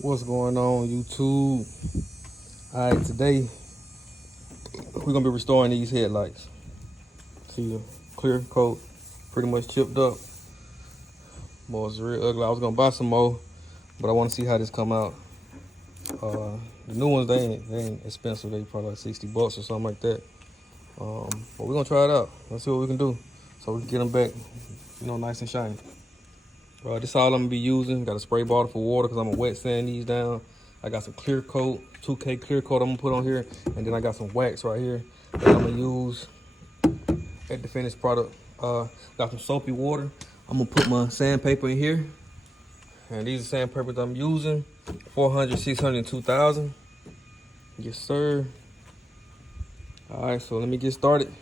What's going on, YouTube? Alright, today we're gonna be restoring these headlights. See the clear coat, pretty much chipped up. Boy, it's real ugly. I was gonna buy some more, but I want to see how this come out. The new ones they ain't expensive. They probably like $60 or something like that. But we're gonna try it out. Let's see what we can do, so we can get them back, nice and shiny. This all I'm gonna be using. Got a spray bottle for water because I'm gonna wet sand these down. I got some clear coat, 2K clear coat I'm gonna put on here, and then I got some wax right here that I'm gonna use at the finished product. Got some soapy water. I'm gonna put my sandpaper in here, and these are sandpapers I'm using: 400, 600, 2000. Yes, sir. All right, so let me get started.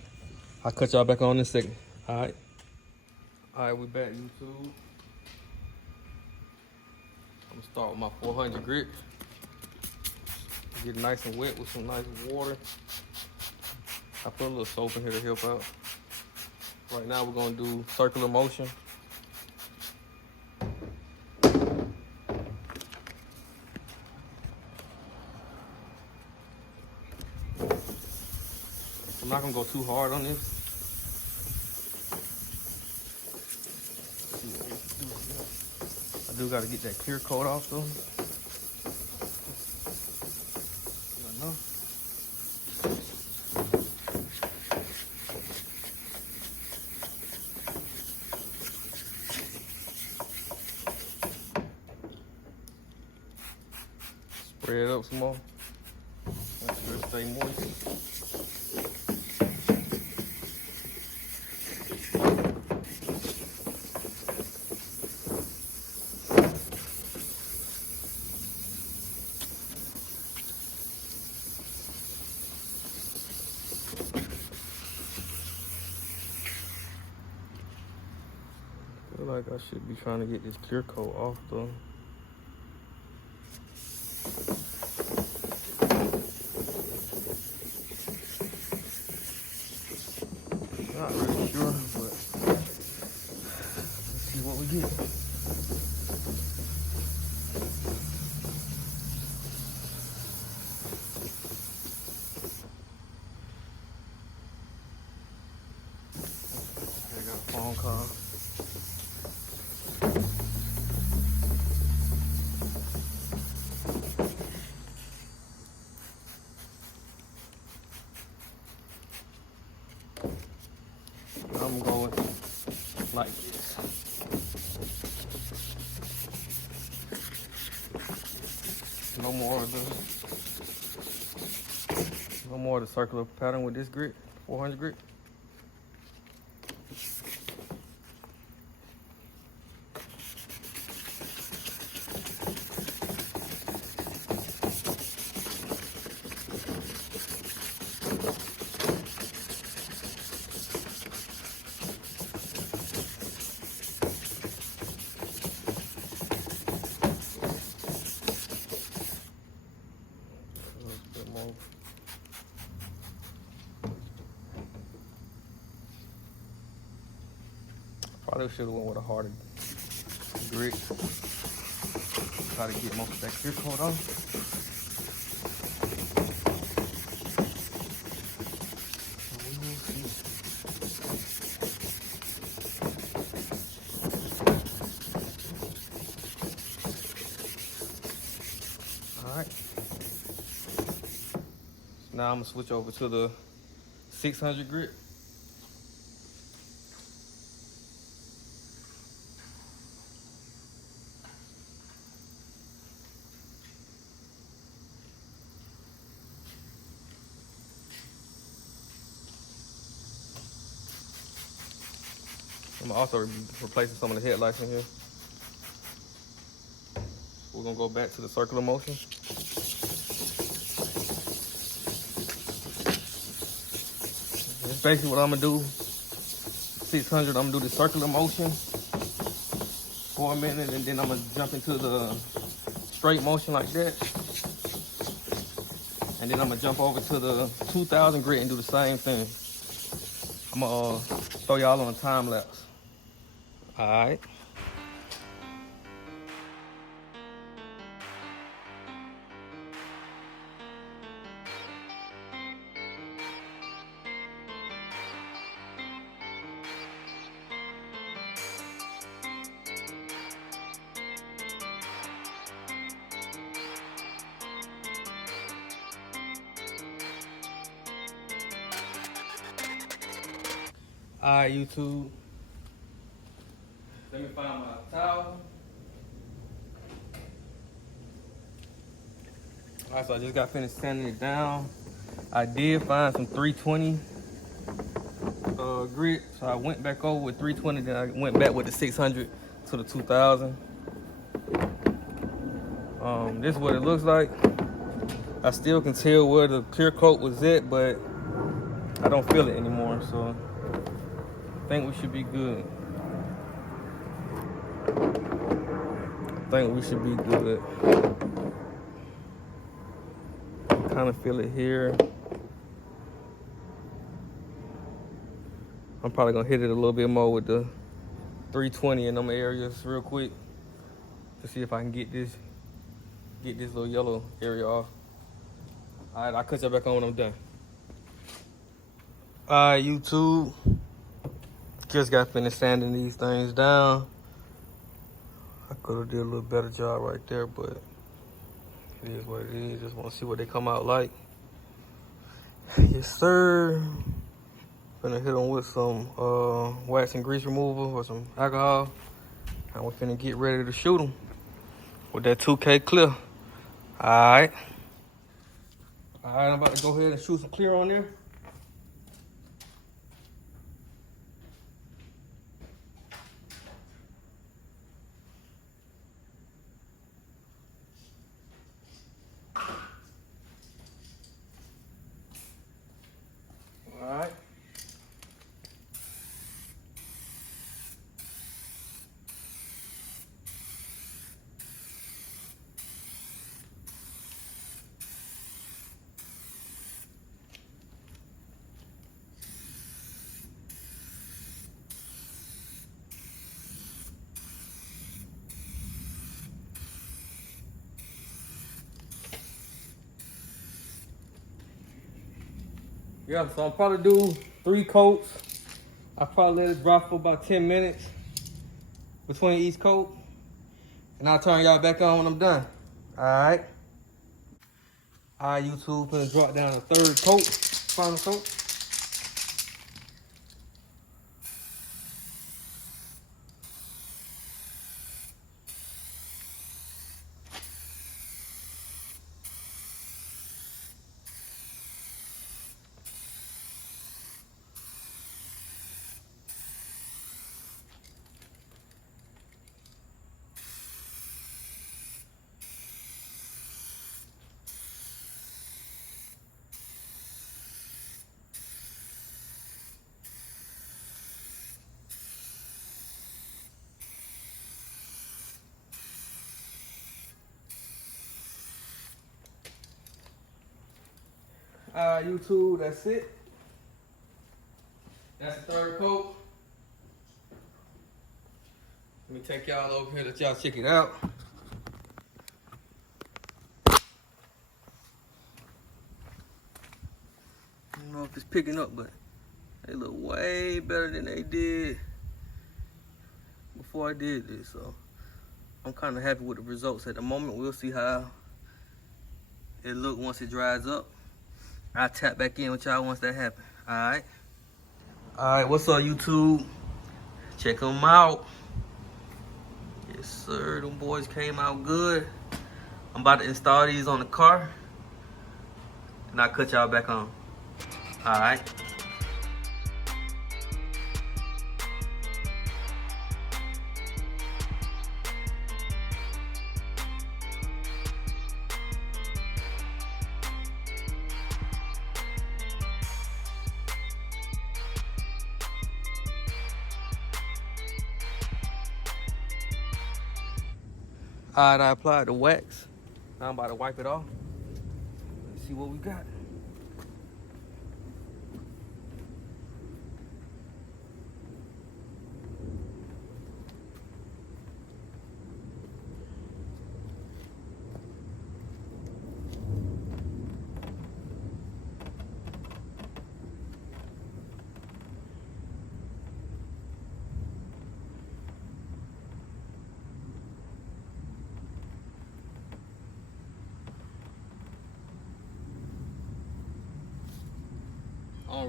I'll cut y'all back on in a second. All right, we back, YouTube. I'm gonna start with my 400 grit. Get it nice and wet with some nice water. I put a little soap in here to help out. Right now we're gonna do circular motion. I'm not gonna go too hard on this. I do gotta get that clear coat off though. I know. Spray it up some more. Make sure it stay moist. I feel like I should be trying to get this clear coat off though. Not really sure, but let's see what we get. I got a phone call. I'm going like this. No more of the circular pattern with this grit, 400 grit. Probably should have went with a harder grit. Try to get most of that clear coat off. All right. Now I'm gonna switch over to the 600 grit. I'm also replacing some of the headlights in here. We're gonna go back to the circular motion. That's basically what I'm gonna do. 600, I'm gonna do the circular motion for a minute, and then I'm gonna jump into the straight motion like that. And then I'm gonna jump over to the 2000 grit and do the same thing. I'm gonna throw y'all on a time lapse. All right. Alright, YouTube. Let me find my towel. Alright, so I just got finished sanding it down. I did find some 320 grit, so I went back over with 320, then I went back with the 600 to the 2000. This is what it looks like. I still can tell where the clear coat was at, but I don't feel it anymore, so I think we should be good. Kind of feel it here. I'm probably gonna hit it a little bit more with the 320 in them areas real quick to see if I can get this little yellow area off. All right, I'll cut that back on when I'm done. All right, YouTube. Just got finished sanding these things down. I could have did a little better job right there, but it is what it is. Just want to see what they come out like. Yes, sir. Gonna hit them with some wax and grease remover or some alcohol. And we're finna get ready to shoot them with that 2K clear. Alright, I'm about to go ahead and shoot some clear on there. Alright. Yeah, so I'll probably do 3 coats. I'll probably let it dry for about 10 minutes between each coat. And I'll turn y'all back on when I'm done. Alright. Alright, YouTube, gonna drop down a 3rd coat, final coat. Alright, YouTube, that's it. That's the 3rd coat. Let me take y'all over here, let y'all check it out. I don't know if it's picking up, but they look way better than they did before I did this. So I'm kind of happy with the results at the moment. We'll see how it look once it dries up. I'll tap back in with y'all once that happens. Alright. Alright, what's up, YouTube? Check them out. Yes, sir. Them boys came out good. I'm about to install these on the car. And I'll cut y'all back on. Alright. Alright, I applied the wax. Now I'm about to wipe it off. Let's see what we got.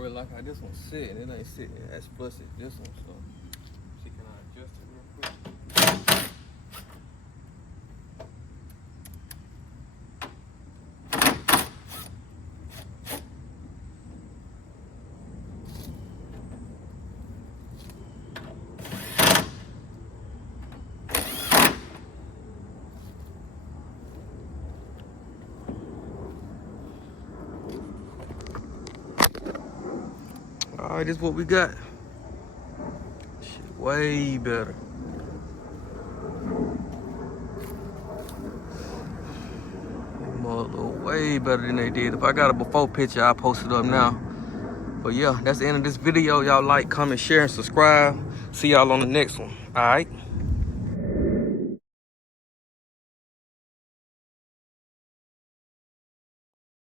really like how this one's sitting. It ain't sitting as flush as this one, so see, can I adjust it real quick? All right, this is what we got. Shit, way better. Way better than they did. If I got a before picture, I'll post it up now. But yeah, that's the end of this video. Y'all like, comment, share, and subscribe. See y'all on the next one. All right.